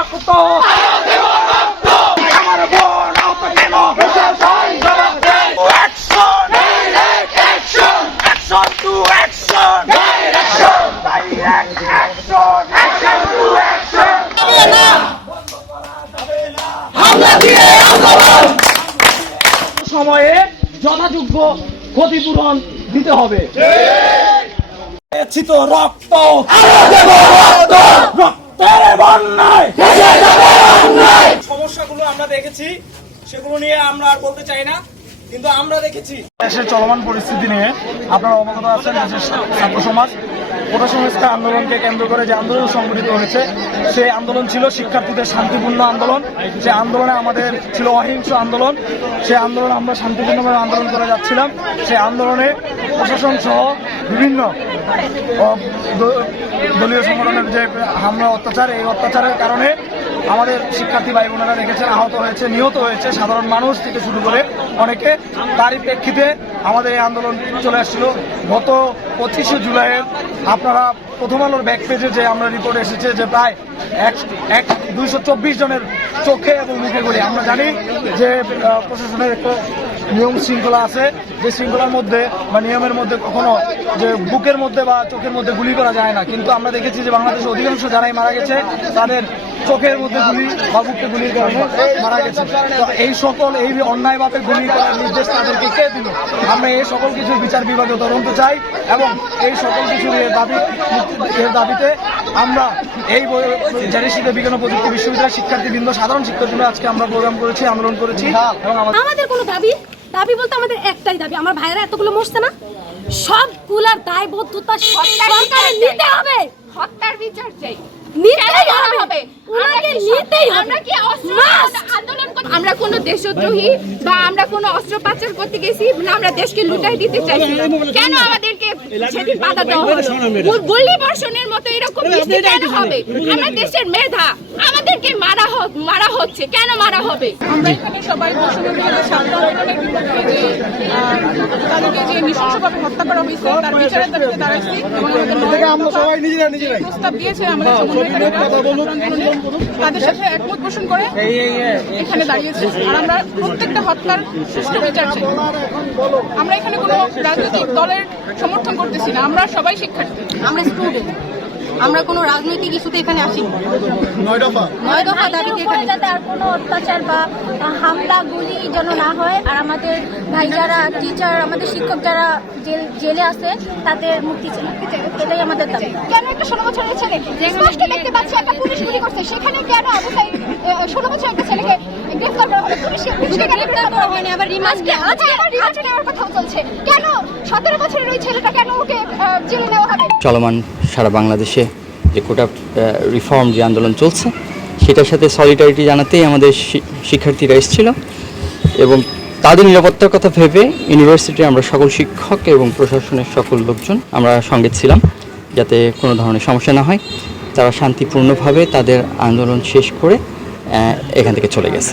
রক্ত আমার বোন আহত কেন জবাব দে action action action to action direct action action to action সময়ে যথাযোগ্য ক্ষতিপূরণ দিতে হবে। তো রক্ত। বন্যায় সমস্যাগুলো আমরা দেখেছি সেগুলো নিয়ে আমরা আর বলতে চাই না কিন্তু আমরা দেখেছি। দেশের চলমান পরিস্থিতি নিয়ে আপনারা অবগত আছেন দেশের ছাত্র সমাজ কোটা সংস্কার আন্দোলনকে কেন্দ্র করে যে আন্দোলন সংগঠিত হয়েছে সেই আন্দোলন ছিল শিক্ষার্থীদের শান্তিপূর্ণ আন্দোলন। সেই আন্দোলনে আমাদের ছিল অহিংস আন্দোলন। সেই আন্দোলন আমরা শান্তিপূর্ণভাবে আন্দোলন করে যাচ্ছিলাম। সেই আন্দোলনে প্রশাসন সহ বিভিন্ন দলীয় সংগঠনের যে হামলা, অত্যাচার, এই অত্যাচারের কারণে আমাদের শিক্ষার্থী ভাই বোনেরা দেখেছেন, আহত হয়েছে, নিহত হয়েছে, সাধারণ মানুষ থেকে শুরু করে অনেকে। তারই প্রেক্ষিতে আমাদের এই আন্দোলন চলে আসছিল। গত পঁচিশে জুলাইয়ের আপনারা প্রথম আলোর ব্যাক পেজে যে আমরা রিপোর্ট এসেছে যে প্রায় এক এক, দুইশো জনের চোখে এবং মুখে গুলি। আমরা জানি যে প্রশাসনের একটা নিয়ম শৃঙ্খলা আছে, যে শৃঙ্খলার মধ্যে বা নিয়মের মধ্যে কখনো যে বুকের মধ্যে বা চোখের মধ্যে গুলি করা যায় না। কিন্তু আমরা দেখেছি যে বাংলাদেশের অধিকাংশ যারাই মারা গেছে, তাদের চোখের মধ্যে গুলি বা বুকে গুলির কারণে মারা গেছে। তো এই সকল এই অন্যায়ভাবে গুলি করার নির্দেশ তাদেরকে কে দিল? আমরা এই সকল কিছুর বিচার বিভাগে তদন্ত চাই এবং এই সকল কিছুর দাবি, এর দাবিতে আমরা এই জারিশিতে বিজ্ঞান প্রযুক্তি বিশ্ববিদ্যালয়ের শিক্ষার্থীবৃন্দ, সাধারণ শিক্ষার্থীরা আজকে আমরা প্রোগ্রাম করেছি, আন্দোলন করেছি। এবং আমাদের কোনো দাবি? দাবি বলতে আমাদের একটাই দাবি আমার ভাইরা এতগুলো মরছে না। সবগুলার দায়বদ্ধতা সরকারের নিতে হবে। হত্যার বিচার চাই। আমরা কি নিতেই হবে। আমরা কি অস্ত্র Must! আন্দোলন করতে- আমরা কোনো দেশদ্রোহী বা আমরা কোনো অস্ত্র পাচার করতে গেছি না আমরা দেশকে লুটাই দিতে চাইছি। কেন আমাদেরকে সেদিন বাধা দেওয়া হলো? গুলি বর্ষণের মতো এরকম হবে? আমরা দেশের মেধা। আমাদেরকে মারা মারা হচ্ছে। কেন মারা হবে? আমরা এখানে সবাই বৈষম্য বিরোধী ছাত্র আন্দোলনের বিপক্ষে যে আহ, তাদেরকে যে নৃশংসভাবে হত্যা করা হয়েছে তার বিচারের দাবিতে দাঁড়াইছি এবং আমাদের নয় দফা প্রস্তাব দিয়েছে আমাদের তাদের সাথে একমত পোষণ করে এখানে দাঁড়িয়েছি। আর আমরা প্রত্যেকটা হত্যার সুষ্ঠু বিচার চাই। আমরা এখানে কোনো রাজনৈতিক দলের সমর্থন করতেছি না। আমরা সবাই শিক্ষার্থী। আমরা স্টুডেন্ট আমরা কোনো রাজনৈতিক ইস্যুতে এখানে আসি নয় দফা? দাবিতে এখানে। যাতে আর কোনো অত্যাচার বা হামলা গুলি যেন না হয় আর আমাদের ভাই যারা টিচার আমাদের শিক্ষক যারা জেল জেলে আছে তাদের মুক্তি চাই। এটাই আমাদের দাবি। কেন একটা ষোলো বছরের ছেলে? স্পষ্ট দেখতে পাচ্ছি একটা পুলিশ গুলি করছে। সেখানে কেন অবস্থায় ষোলো বছরের একটা ছেলেকে গ্রেফতার করা হলো? পুলিশকে পুলিশকে গ্রেফতার করা হয়নি আবার রিমান্ড আজকে আবার রিমান্ড চলছে। কেন সতেরো বছরের ওই ছেলেটা কেন ওকে আহ, জেলে নেওয়া হবে? চলমান সারা বাংলাদেশে যে কোটা রিফর্ম যে আন্দোলন চলছে, সেটার সাথে সলিডারিটি জানাতেই আমাদের শিক্ষার্থীরা এসেছিল এবং তাদের নিরাপত্তার কথা ভেবে ইউনিভার্সিটির আমরা সকল শিক্ষক এবং প্রশাসনের সকল লোকজন আমরা সঙ্গে ছিলাম যাতে কোনো ধরনের সমস্যা না হয়। তারা শান্তিপূর্ণভাবে তাদের আন্দোলন শেষ করে এখান থেকে চলে গেছে।